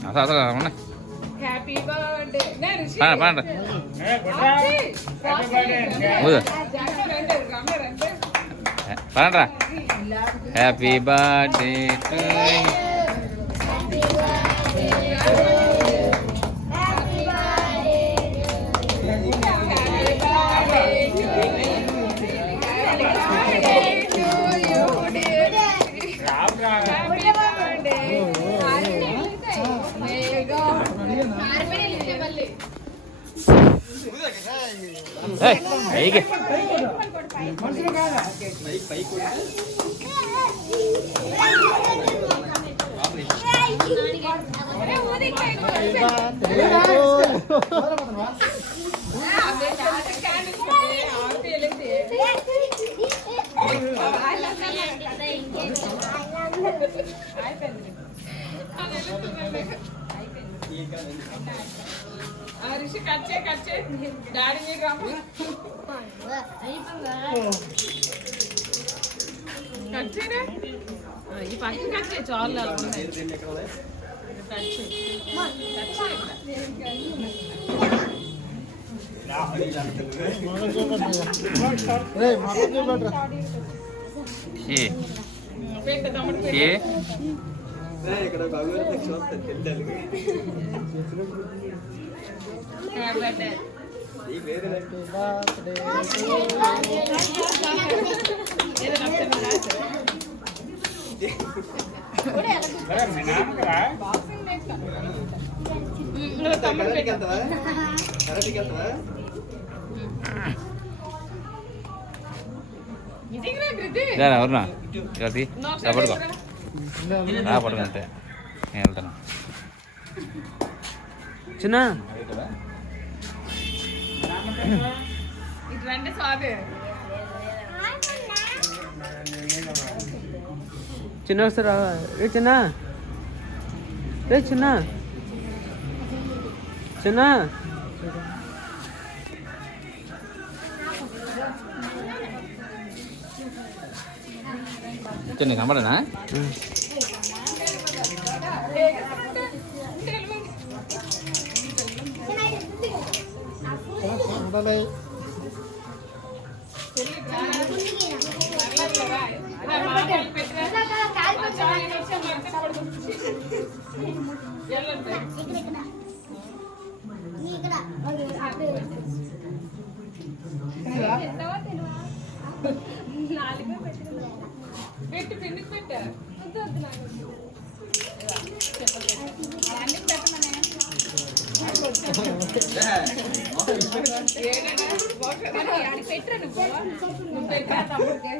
అసలు అసలు ఉన్నాయి. హ్యాపీ బర్త్డే పడండ్రా. హ్యాపీ బర్త్డే టు రిషి కచ్చే డాడీ మీరు రమ్మ కచ్చేనా ఈ పక్కన కచ్చే చాలా ఇక్కడ ఎవరున్నా పడుకో పడుకో అంతే నేను వెళ్తాను. చిన్న ఇట్లంటే స్వాదే చిన్న వస్తారా? రే చిన్న, రే చిన్న, చిన్న చిన్న కనబడనా? పెట్టు పిండికి పెట్ట పెట్టరా నువ్వు పెట్టా తమ్ముడికి